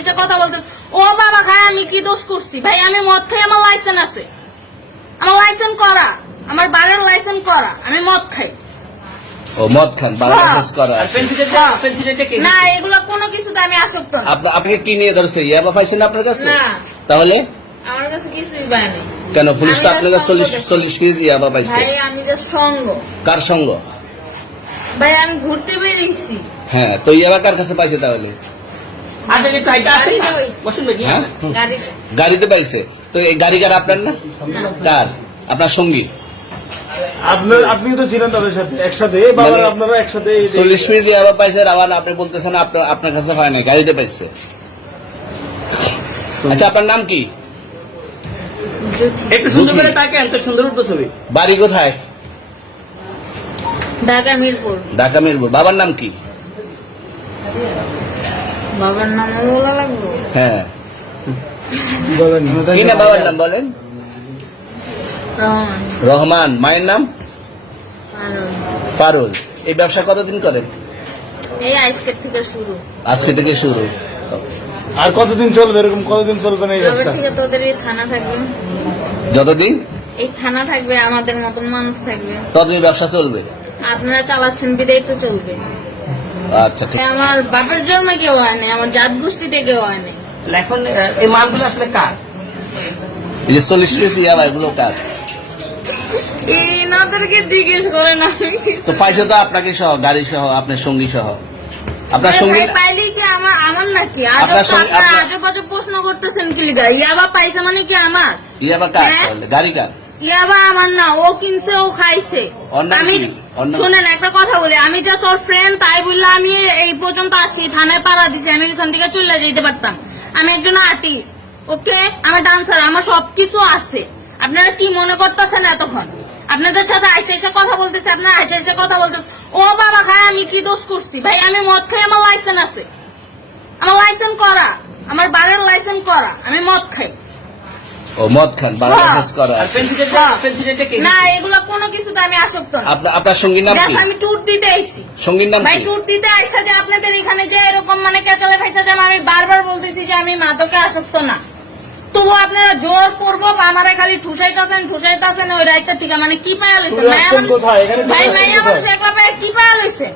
এসে কথা বলতে, ও বাবা খায় আমি কি দোষ করছি? ভাই আমি মদ খাই, আমার লাইসেন্স আছে, আমার লাইসেন্স করা, আমার বাড়ির লাইসেন্স করা, আমি মদ খাই। ও মদ খান, লাইসেন্স করা আছে। না এগুলো কোনো কিছুতে আমি আসক্ত না। আপনাকে কি নিয়ে ধরছে? ইয়াবা পাইছেন আপনার কাছে? না তাহলে আমার কাছে কিছুই পায়নি। কেন পুলিশ তো আপনার কাছে 40 কেজি ইয়াবা পাইছে? ভাই আমি যে সঙ্গ। কার সঙ্গ? ভাই আমি ঘুরতে বেরিয়েছি। হ্যাঁ, তো ইয়াবা কার কাছে পাইছে তাহলে? হ্যাঁ? গাড়িতে পাইছে। তো এই গাড়ি কার? আপনার না? কার? আপনার সঙ্গী? আপনি তো ছিলেন তাদের সাথে একসাথে, আপনারা একসাথে 40 কেজি ইয়াবা পাইছে, আবার আপনি বলতেছেন আপনার কাছে হয় না, গাড়িতে পাইছে। আচ্ছা আপনার নাম কি? একটু সুন্দর করে তাকান, তো সুন্দর উঠবো ছবি। বাড়ি কোথায়? ঢাকা মিরপুর। ঢাকা মিরপুর। বাবার নাম কি? বাবার নাম বলা লাগবে? হ্যাঁ, বলেন কি না বাবার নাম বলেন? রহমান। রহমান। মায়ের নাম? পারুল। এই ব্যবসা কতদিন করেন? এই আজকের থেকে শুরু। আজকে থেকে শুরু। আর কতদিন চলবে? এরকম কতদিন চলবে না এই তবে ব্যবসা? থেকে তোদের এই থানা থাকবে, যতদিন এই থানা থাকবে, আমাদের মতন মানুষ থাকবে, ততদিন ব্যবসা চলবে। আপনারা চালাচ্ছেন বিদায় তো চলবে। আচ্ছা ঠিক। আমার বাপের জন্মে কেউ হয়নি, আমার জাত গোষ্ঠীতে কেউ হয়নি। এখন এই মালগুলো আসলে কার? এই যে 40 কেজি ইয়াবা, এগুলো কার? এনাদেরকে জিজ্ঞেস করেন। আমি তো পাইছে তো আপনাকে সহ, গাড়ি সহ, আপনার সঙ্গী সহ। আপনার সঙ্গী পাইলে কি আমার নাকি? আপনার সঙ্গে- আজব বাজব প্রশ্ন করতেছেন কি লিগা? ইয়াবা পাইছে মানে কি আমার? ইয়াবা কার? হ্যাঁ? তাহলে গাড়ি কার? ইয়াবা আমার না, ও কিনছে, ও খাইছে। ওর নাম আমি কি? ওর নাম- শুনেন একটা কথা বলি, আমি যা তোর ফ্রেন্ড তাই বললে আমি এই পর্যন্ত আসি, থানায় পাড়া দিছি, আমি ওইখান থেকে চলে যেতে পারতাম। আমি একজন আর্টিস্ট, ওকে, আমার ডান্সার, আমার সবকিছু আছে। আপনারা কি মনে করতেছেন এতক্ষণ? আপনাদের সাথে আইসা এসে কথা বলতেছে, আপনারা আইসা এসে কথা বলতেছে, ও বাবা খায় আমি কি দোষ করছি? ভাই আমি মদ খাই, আমার লাইসেন্স আছে, আমার লাইসেন্স করা, আমার বাড়ির লাইসেন্স করা, আমি মদ খাই। ও মদ খান, লাইসেন্স করা আছে। না এগুলো কোনো কিছুতে আমি আসক্ত না। আপনার সঙ্গীর নাম কি? আমি ট্যুর দিতে আইছি। সঙ্গীর নাম ভাই কি? ট্যুর দিতে আইসা যে আপনাদের এখানে যে এরকম মানে কেচালে খাইছে, যে আমি বারবার বলতেছি যে আমি মাদকে আসক্ত না, তবু আপনারা জোর পূর্বক আমারে খালি ঠুসাইতাছেন ওই রাইতে থেকে। মানে কি পায়া লইছেন? কোথায়? এখানে ভাই মাইয়া মানুষ একলা পায়ে কি পায়া লইছেন?